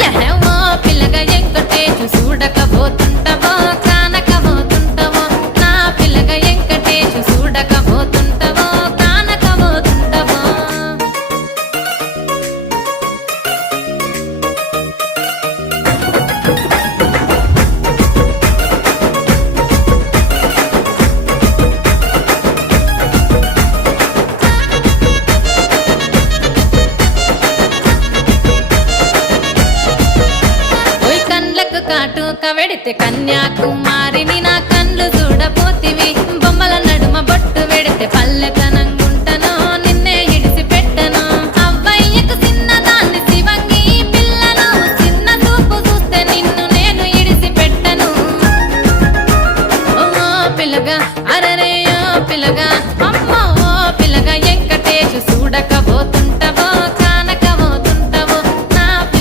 యహేవో పిల్లగా ఎంకటేశు చూడకపోతుంటవో కానకపోతుంటవో నా పిల్లగా ఎంకటేశు చూడకపోతుంటవో కానకపోతుంటవో కాటుక వెడితే కన్యాకుమారిని నా